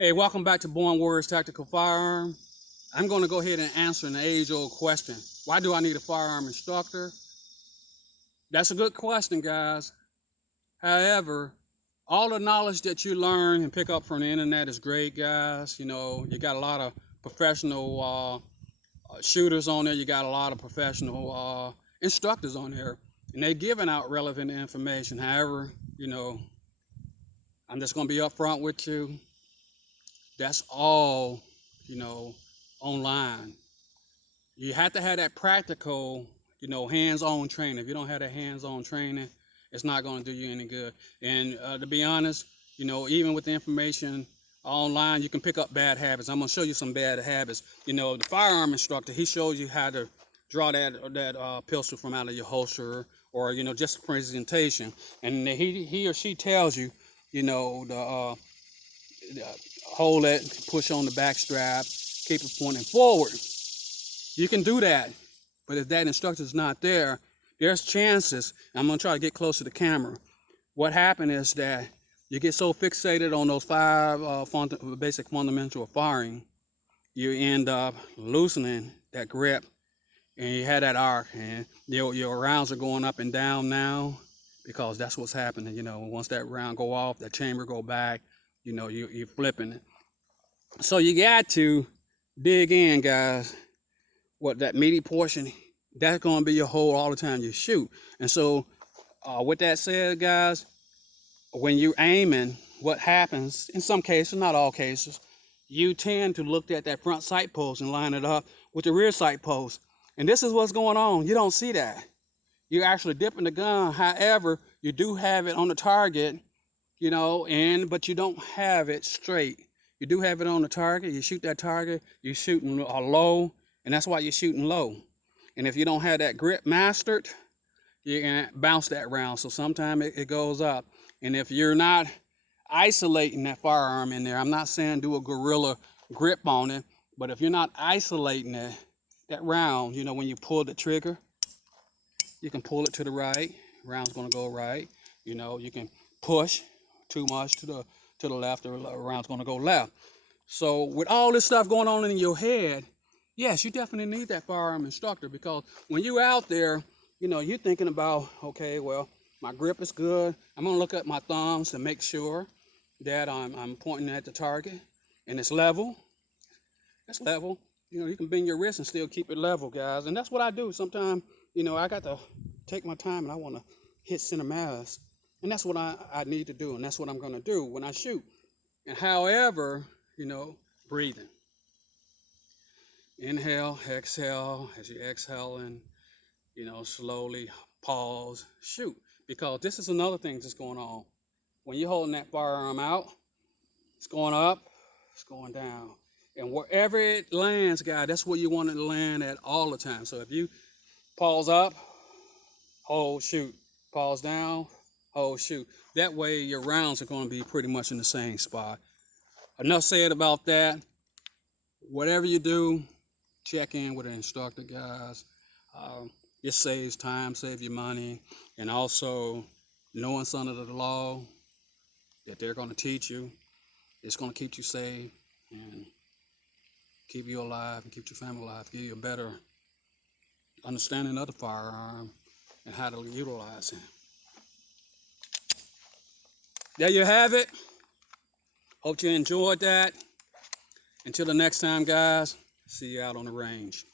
Hey, welcome back to Born Warriors Tactical Firearm. I'm going to go ahead and answer an age-old question. Why do I need a firearm instructor? That's a good question, guys. However, all the knowledge that you learn and pick up from the internet is great, guys. You know, you got a lot of professional shooters on there. You got a lot of professional instructors on there. And they're giving out relevant information. However, you know, I'm just going to be upfront with you. That's all, online. You have to have that practical, hands-on training. If you don't have that hands-on training, it's not going to do you any good. And to be honest, even with the information online, you can pick up bad habits. I'm going to show you some bad habits. The firearm instructor, he shows you how to draw that pistol from out of your holster, or just a presentation, and he or she tells you, the hold it, push on the back strap, keep it pointing forward. You can do that, but if that instructor is not there, there's chances. I'm going to try to get close to the camera. What happened is that you get so fixated on those five basic fundamentals of firing, you end up loosening that grip, and you have that arc, and your rounds are going up and down now, because that's what's happening. Once that round go off, that chamber go back, you're flipping it. So you got to dig in, guys. What that meaty portion, that's going to be your hold all the time you shoot. And so with that said, guys, when you're aiming, what happens in some cases, not all cases, you tend to look at that front sight post and line it up with the rear sight post. And this is what's going on. You don't see that. You're actually dipping the gun. However, you do have it on the target, but you don't have it straight. You do have it on the target. You shoot that target, you're shooting low, and that's why you're shooting low. And if you don't have that grip mastered, you can bounce that round. So sometimes it goes up. And if you're not isolating that firearm in there, I'm not saying do a gorilla grip on it, but if you're not isolating it, that round, when you pull the trigger, you can pull it to the right, round's gonna go right. You can push too much to the left, or round's gonna go left. So with all this stuff going on in your head, yes, you definitely need that firearm instructor, because when you're out there, you're thinking about, okay, well, my grip is good. I'm gonna look at my thumbs to make sure that I'm pointing at the target and it's level. It's level. You can bend your wrist and still keep it level, guys. And that's what I do. Sometimes, I got to take my time and I want to hit center mass. And that's what I need to do. And that's what I'm going to do when I shoot. And however, breathing. Inhale, exhale. As you're exhaling, slowly pause, shoot. Because this is another thing that's going on. When you're holding that firearm out, it's going up, it's going down. And wherever it lands, guys, that's where you want it to land at all the time. So if you pause up, hold, shoot. Pause down, hold, shoot. That way your rounds are going to be pretty much in the same spot. Enough said about that. Whatever you do, check in with an instructor, guys. It saves time, save you money, and also knowing under the law that they're going to teach you. It's going to keep you safe and keep you alive and keep your family alive, give you a better understanding of the firearm and how to utilize it. There you have it. Hope you enjoyed that. Until the next time, guys, see you out on the range.